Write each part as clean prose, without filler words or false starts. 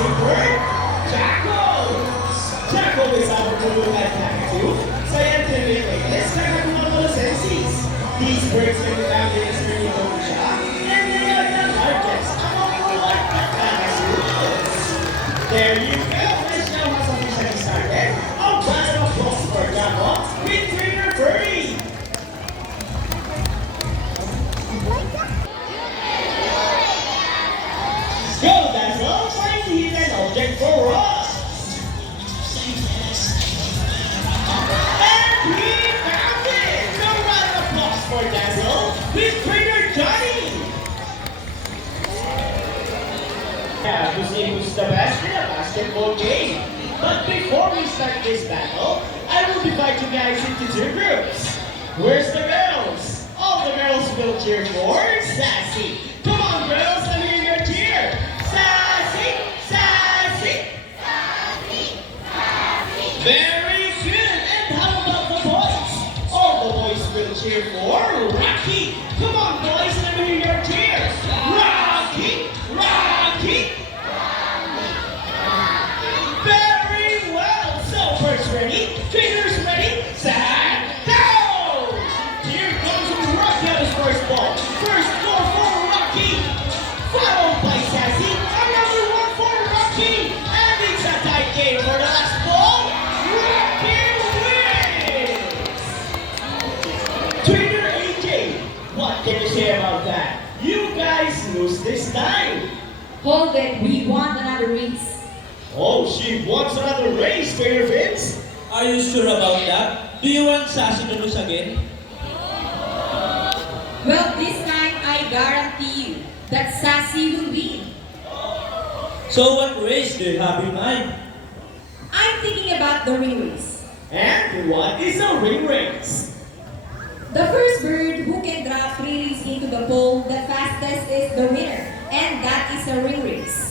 super Jackal is our global life attitude. Scientific latest, Kakakumamoto senses. These birds can be found in eastern Indonesia, and they are the largest among all life kakakasuros. There you go. This show has officially started. A round of applause for Jackal with Trainer Furry. Go, Dazzle! Find the hidden object for us! And he found it! So round of applause for Dazzle with Trainer Johnny! Yeah, to see who's the best in a basketball game. But before we start this battle, I will divide you guys into two groups. Where's the girls? All the girls will cheer for Sassy. Come on, girls, let me hear your cheer. Sassy, sassy, sassy, sassy. Very good. And how about the boys? All the boys will cheer for Rocky. Come on, boys, let me hear your cheers. Rocky, Rocky, Rocky. Very well. So first ready, trainers ready, set, go! Here comes Rocky on his first ball. First ball for Rocky. Followed by Sassy, another one for Rocky. And it's a tight game for the last ball. Rocky wins! Trainer AJ, what can you say about that? You guys lose this time. Hold it, we want another race. Oh, she wants another race, Trainer Vince. Are you sure about that? Do you want Sassy to lose again? Well, this time I guarantee you that Sassy will win. So what race do you have in mind? I'm thinking about the ring race. And what is a ring race? The first bird who can drop 3 rings into the pole the fastest is the winner. And that is a ring race.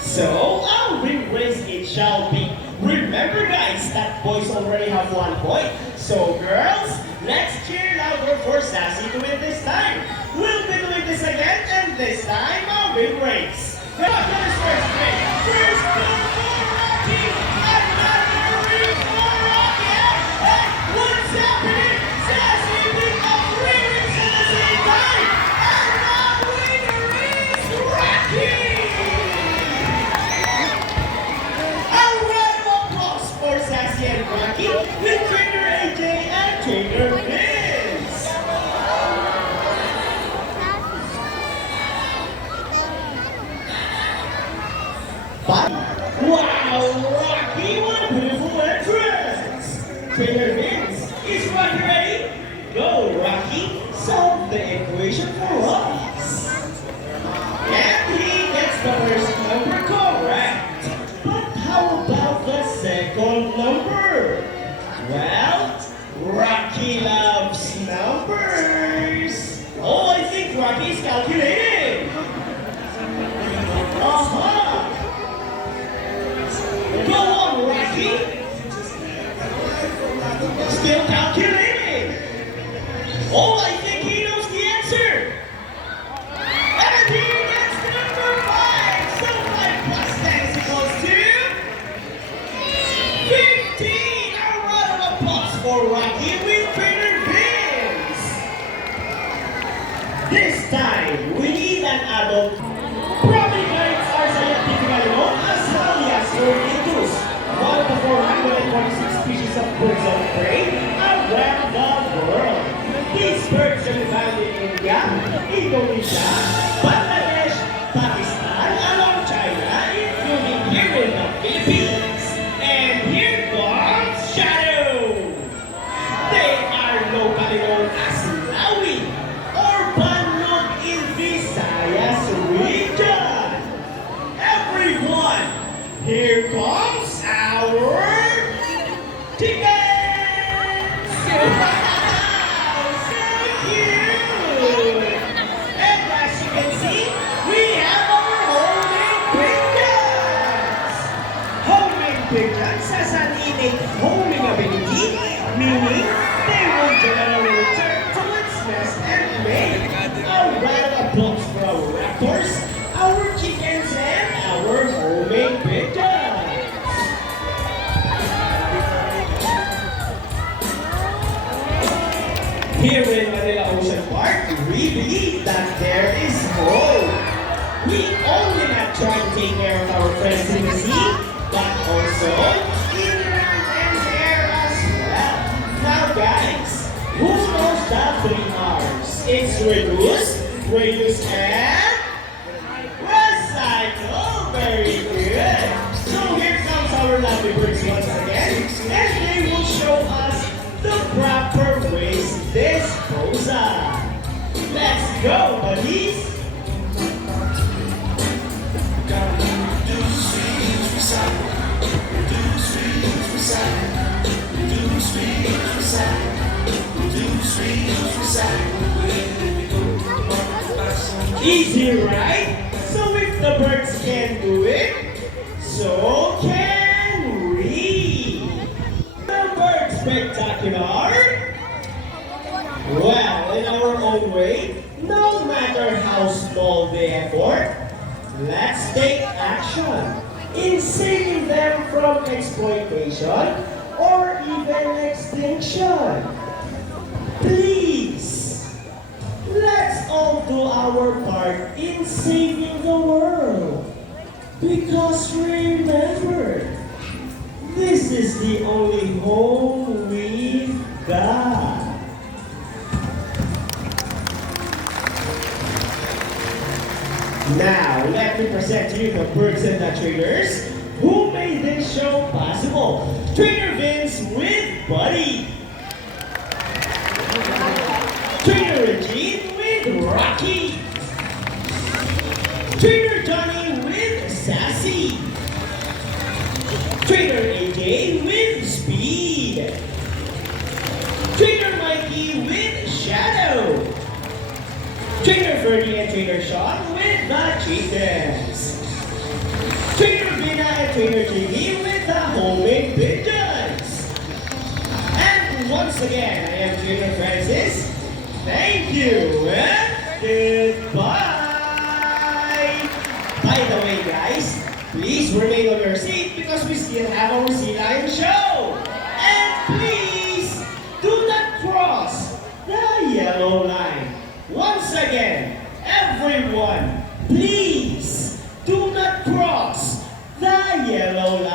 So, a ring race it shall be. Remember guys, that boys already have 1 point. So girls, let's cheer louder for Sassy to win this time. We'll be doing this again, and this time a ring race. Rocky is first ring. First ring for Rocky. Another ring for Rocky. Hey, what's happening? Sassy picked up 3 rings at the same time. And the winner is Rocky. A round of applause for Sassy and Rocky with Trainer AJ and Trainer Vince. Wow, Rocky, what a beautiful entrance! Trainer Vince, is Rocky ready? Go, Rocky, solve the equation for us. And he gets the first number correct. But how about the second number? Well, Rocky loves numbers. Oh, I think Rocky is calculating. Uh-huh. Go on, Rocky. Still calculating. Oh, I think he knows the answer. And he gets number 5. So 5 plus 10 is equals to 15. A round of applause for Rocky with Trainer Vince. This time, we need an adult. Probabilities are scientifically known as alias ornithus, one of the 446 species of birds of prey around the world. These birds can be found in India, Indonesia, Bangladesh, Pakistan, along China, including here in the Philippines. And here comes Shadow. They are locally known as Lawi or Bannog in Visayas region. Everyone, here comes our chickens! Wow, so cute! And as you can see, we have our homing pigeons! Homing pigeons has an innate homing ability, meaning they will generally return to its nest and lay. A round of applause for our raptors, our chickens, and our homing take care of our friends in the sea, but also in land and air as well. Now guys, who knows the 3 R's? It's reduce, and recycle. Very good. So here comes our lovely birds once again, and they will show us the proper waste disposal. Let's go, buddies. Easy, right? So if the birds can do it, so can we. The bird spectacular. Well, in our own way, no matter how small the effort, let's take action in saving them from exploitation or even extinction. Please, let's all do our part in saving the world. Because remember, this is the only home we've got. Now, let me present to you the birds and the trainers who made this show possible. Trainer Vince with Buddy. Trainer Regine with Rocky. Trainer Johnny with Sassy. Trainer AJ with Speed. Trainer Mikey with Shadow. Trainer Fernie and Trainer Sean with the Chickens. Trainer Vina and Trainer JD with the Homemade Pigeons. And once again, I am Trainer Francis. Thank you and goodbye. By the way, guys, please remain on your seat because we still have our sea lion show. And please do not cross the yellow line. Once again, everyone, please do not cross the yellow line.